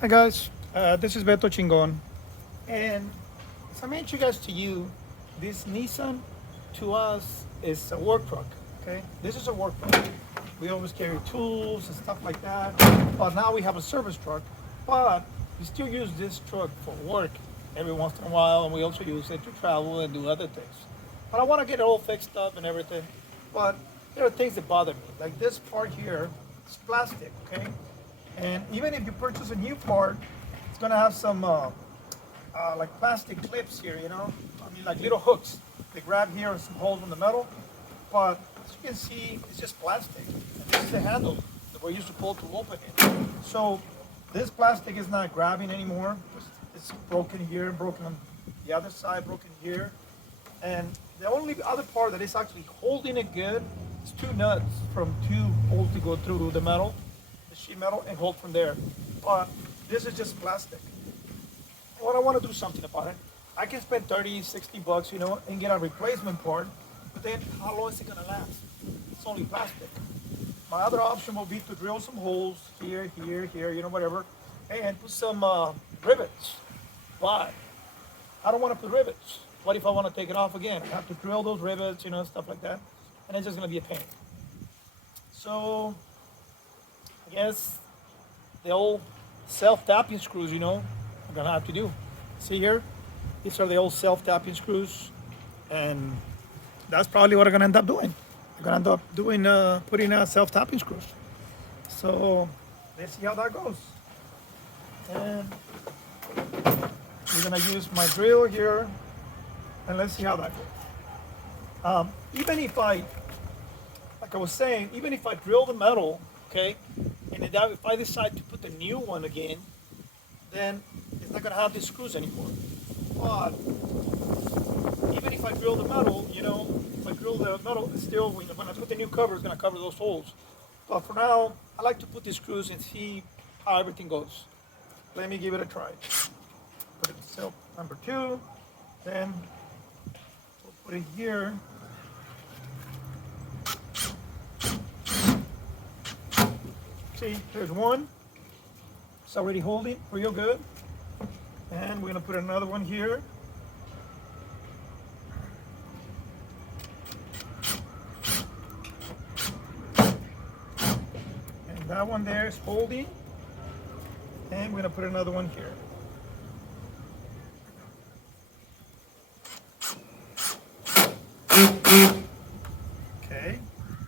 Hi guys, this is Beto Chingon, and as I mentioned guys to you, this Nissan to us is a work truck. Okay, this is a work truck. We always carry tools and stuff like that, but now we have a service truck. But we still use this truck for work every once in a while, and we also use it to travel and do other things. But I want to get it all fixed up and everything. But there are things that bother me, like this part here. It's plastic, okay? And even if you purchase a new part, it's gonna have some like plastic clips here, you know? I mean, like little hooks. They grab here and some holes in the metal. But as you can see, it's just plastic. And this is the handle that we're used to pull to open it. So this plastic is not grabbing anymore. It's broken here, broken on the other side, broken here. And the only other part that is actually holding it good is two nuts from two holes to go through the metal, the sheet metal, and hold from there. But this is just plastic. What I want to do something about it. I can spend 30, 60 bucks, you know, and get a replacement part, but then how long is it gonna last? It's only plastic. My other option will be to drill some holes here, here, here, you know, whatever, and put some rivets. But I don't want to put rivets. What if I want to take it off again? I have to drill those rivets, you know, stuff like that, and it's just gonna be a pain. So I guess the old self-tapping screws, you know, I'm gonna have to do. See here, these are the old self-tapping screws, and that's probably what I'm gonna end up doing. I'm gonna end up doing putting self-tapping screws. So let's see how that goes. And we're gonna use my drill here, and let's see how that goes. Even if I, like I was saying, even if I drill the metal, okay, and if I decide to put the new one again, then it's not gonna have these screws anymore. But even if I drill the metal, you know, if I drill the metal, it's still, when I put the new cover, it's gonna cover those holes. But for now, I like to put these screws and see how everything goes. Let me give it a try. Put it in cell number 2, then we'll put it here. See, there's one. It's already holding real good. And we're gonna put another one here. And that one there is holding. And we're gonna put another one here. Okay,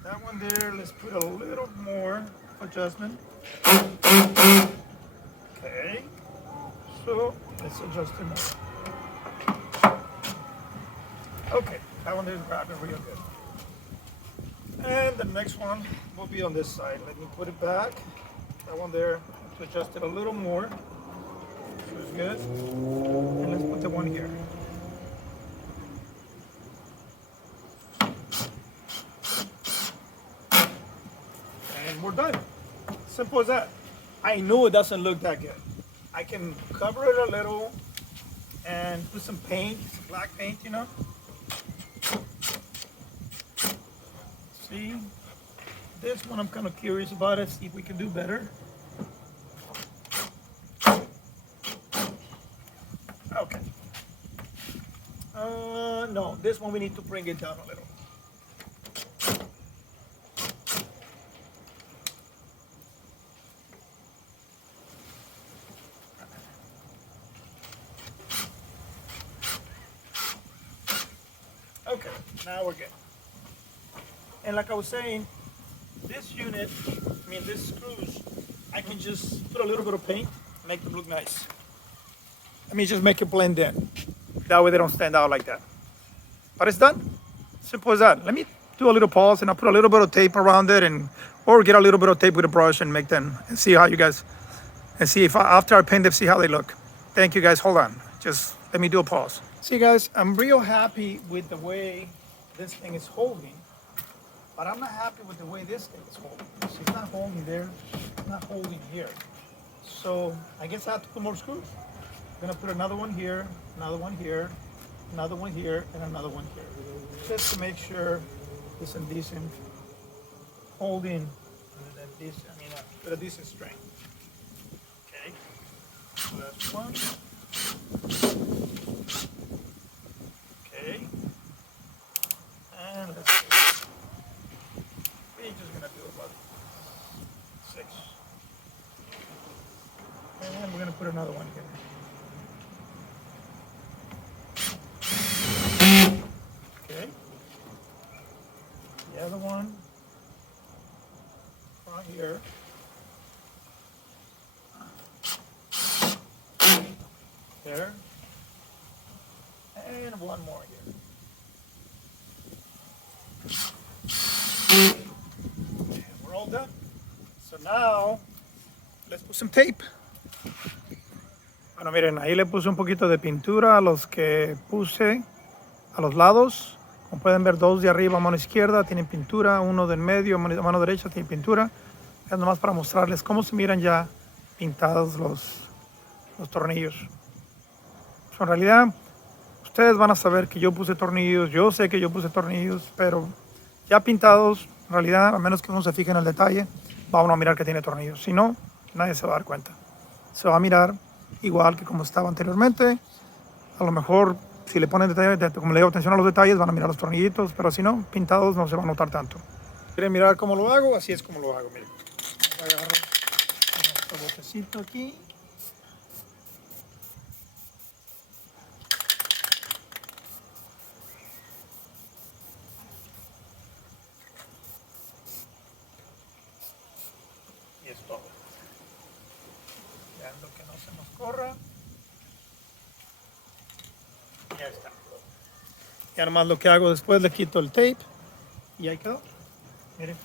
that one there, let's put a little more adjustment. Okay, so let's adjust it more. Okay, that one there's grabbing real good. And the next one will be on this side. Let me put it back. That one there, to adjust it a little more. Feels good. And let's put the one here. And we're done. Simple as that. I know it doesn't look that good. I can cover it a little and put some paint, some black paint, you know. See, this one I'm kind of curious about it, see if we can do better. Okay. No, this one we need to bring it down a little. Okay, now we're good. And like I was saying, this unit, I mean these screws, I can just put a little bit of paint, make them look nice. Let me just make it blend in. That way they don't stand out like that. But it's done. Simple as that. Let me do a little pause and I'll put a little bit of tape around it and or get a little bit of tape with a brush and make them and see how you guys and see if after I paint them, see how they look. Thank you guys. Hold on. Just let me do a pause. See guys, I'm real happy with the way this thing is holding, but I'm not happy with the way this thing is holding. See, it's not holding there, it's not holding here. So I guess I have to put more screws. I'm gonna put another one here, another one here, another one here, and another one here. Just to make sure it's in decent holding, and then this, with a decent strength. Okay. that's one. Okay. And let's see. We're just gonna do about 6. And we're gonna put another one here. Okay. The other one right here. There. And one more here. And we're all done. So now, let's put some tape. Bueno, miren, ahí le puse un poquito de pintura a los que puse a los lados. Como pueden ver, 2 de arriba, mano izquierda, tienen pintura. 1 del medio, mano derecha, tiene pintura. Es nomás para mostrarles cómo se miran ya pintados los tornillos. En realidad, ustedes van a saber que yo puse tornillos. Yo sé que yo puse tornillos, pero ya pintados, en realidad, a menos que uno se fije en el detalle, va uno a mirar que tiene tornillos. Si no, nadie se va a dar cuenta. Se va a mirar igual que como estaba anteriormente. A lo mejor si le ponen detalle, como le digo, atención a los detalles, van a mirar los tornillitos, pero si no, pintados no se va a notar tanto. ¿Quieren mirar cómo lo hago? Así es como lo hago, miren. Agarro nuestro botecito aquí. Y es todo. Cuidando que no se nos corra. Ya está. Y además lo que hago después, le quito el tape y ahí quedó. Miren.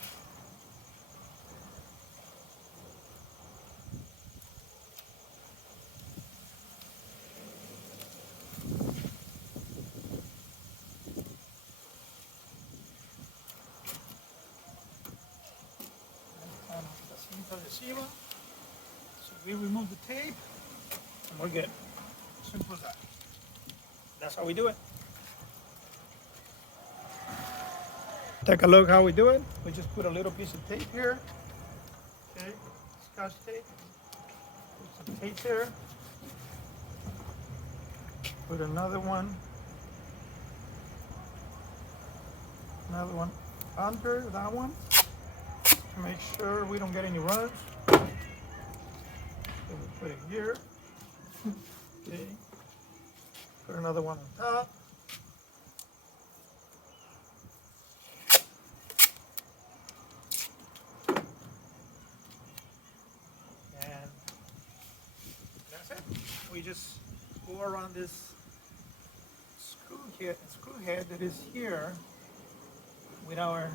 La cinta adhesiva. So we remove the tape and we're good. Simple as that. That's how we do it. Take a look how we do it. We just put a little piece of tape here. Okay, Scotch tape. Put some tape here. Put another one. Another one under that one to make sure we don't get any runs. So we put it here. Okay. Put another one on top. And that's it. We just go around this screw head that is here with our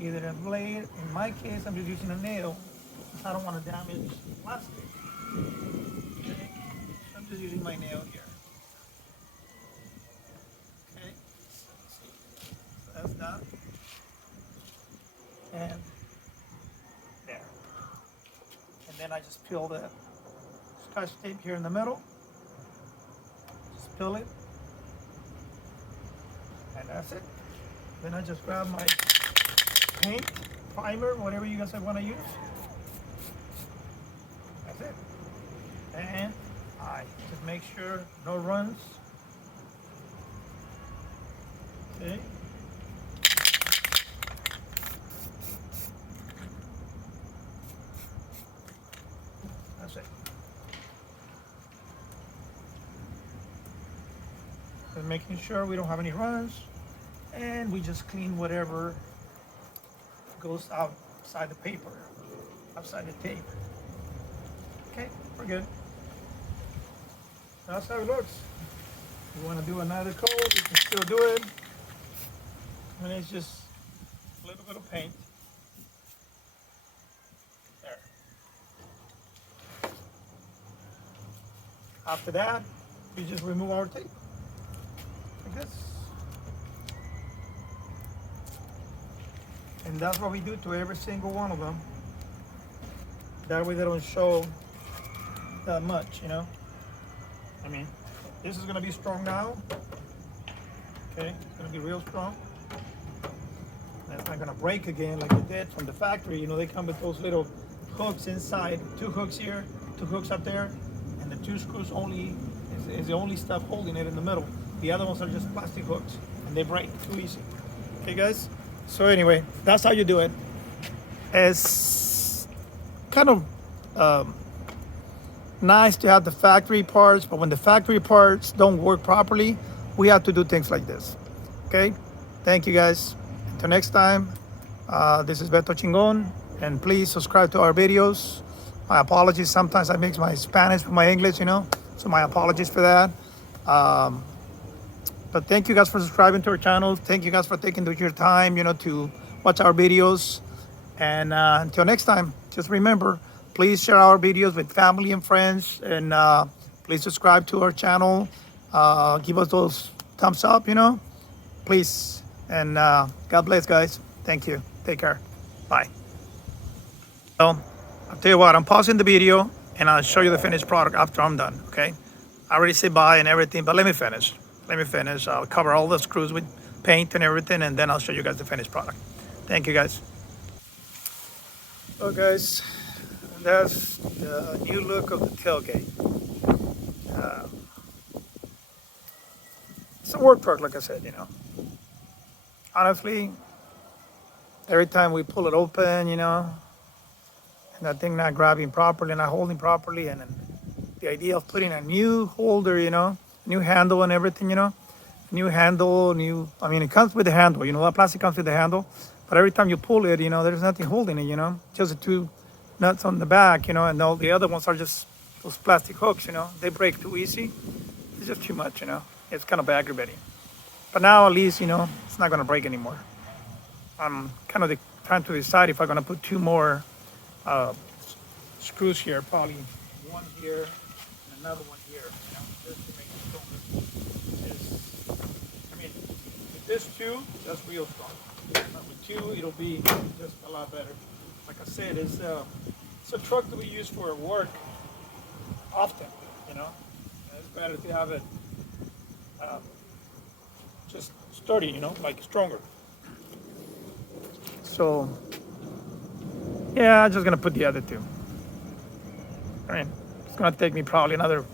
either a blade. In my case, I'm just using a nail. I don't want to damage the plastic. Okay. So I'm just using my nail here. Okay. So that's done. And there. And then I just peel the Scotch tape here in the middle. Just peel it. And that's it. Then I just grab my paint, primer, whatever you guys want to use. That's it. And I just make sure no runs. Okay. That's it. And making sure we don't have any runs. And we just clean whatever goes outside the paper, outside the tape. Okay, we're good. That's how it looks. If you want to do another coat, you can still do it. And it's just a little bit of paint. There. After that, we just remove our tape. Like this. And that's what we do to every single one of them. That way they don't show that much, you know. I mean, this is gonna be strong now. Okay, it's gonna be real strong. And it's not gonna break again like it did from the factory. You know, they come with those little hooks inside. 2 hooks here, 2 hooks up there, and the two screws only is the only stuff holding it in the middle. The other ones are just plastic hooks, and they break too easy. Okay, guys. So anyway, that's how you do it. It's kind of nice to have the factory parts, but when the factory parts don't work properly, we have to do things like this. Okay. Thank you, guys. Until next time. This is Beto Chingon, and please subscribe to our videos. My apologies. Sometimes I mix my Spanish with my English, so my apologies for that. But thank you guys for subscribing to our channel. Thank you guys for taking your time, to watch our videos. And until next time, just remember, please share our videos with family and friends, and please subscribe to our channel. Give us those thumbs up, please. And God bless, guys. Thank you. Take care. Bye. Well, I'll tell you what, I'm pausing the video and I'll show you the finished product after I'm done, okay? I already said bye and everything, but let me finish. I'll cover all the screws with paint and everything, and then I'll show you guys the finished product. Thank you, guys. Well, guys, that's the new look of the tailgate. It's a work truck, like I said, Honestly, every time we pull it open, and that thing not grabbing properly, not holding properly, and then the idea of putting a new holder, new handle and everything, new handle, it comes with the handle, that plastic comes with the handle, but every time you pull it, there's nothing holding it, just the two nuts on the back, and all the other ones are just those plastic hooks, they break too easy. It's just too much, it's kind of aggravating. But now at least, it's not going to break anymore. I'm kind of trying to decide if I'm going to put two more screws here, probably one here and another one here, just to make it stronger. With this two, that's real strong. But with two, it'll be just a lot better. Like I said, it's a truck that we use for work often, It's better to have it just sturdy, like stronger. So, yeah, I'm just gonna put the other two. It's gonna take me probably another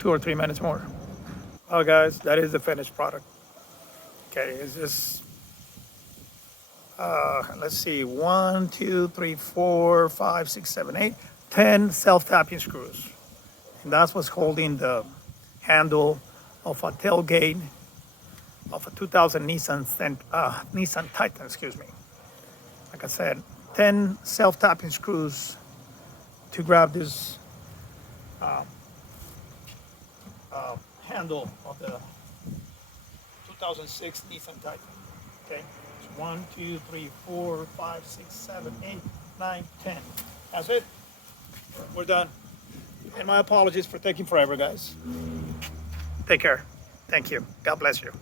2 or 3 minutes more. Well, guys, that is the finished product. Okay, is this? Let's see, 1, 2, 3, 4, 5, 6, 7, 8, 10 self-tapping screws, and that's what's holding the handle of a tailgate of a 2000 Nissan Titan, excuse me. Like I said, 10 self-tapping screws to grab this handle of the 2006 Nissan Titan. Okay, it's 1, 2, 3, 4, 5, 6, 7, 8, 9, 10. That's it. We're done. And my apologies for taking forever, guys. Take care. Thank you. God bless you.